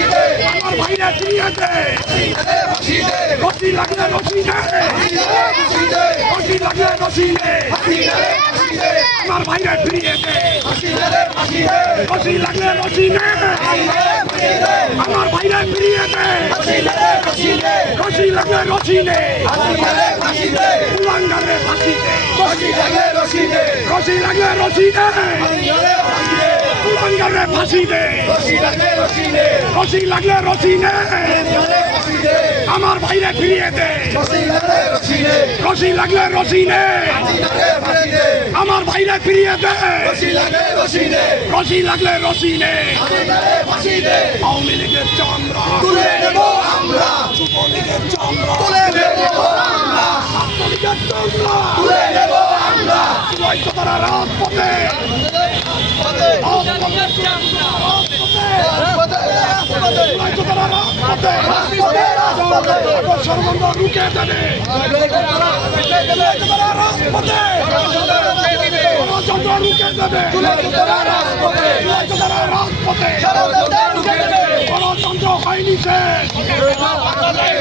আমার ভাইরা ফিরিয়ে দে, রশি লাগলে রশি নে, রশি লাগলে রশি নে, আমার ভাইরা ফিরিয়ে দে, রশি লাগলে রশি নে, আমার ভাইরা ফিরিয়ে দে, রশি লাগলে রশি নে, কুলাঙ্গারে ফাঁসি দে, রশি লাগলে রশি নে, কুলাঙ্গারে ফাঁসি দে, রশি লাগলে রশি নে, আমার ভাইরা ফিরিয়ে দে, রশি লাগলে রশি নে, আমার ভাইরা ফিরিয়ে দে, রশি লাগলে রশি নে, আওয়ামী লীগের চামড়া তুলে নেব আমরা, যুবলীগের চামড়া তুলে নেব আমরা, ছাত্রলীগের চামড়া তুলে নেব আমরা, তারা রাজপথে সর্বঙ্গ রুখে দেবে, গণতন্ত্র হয়নি শেষ, বাংলাদেশ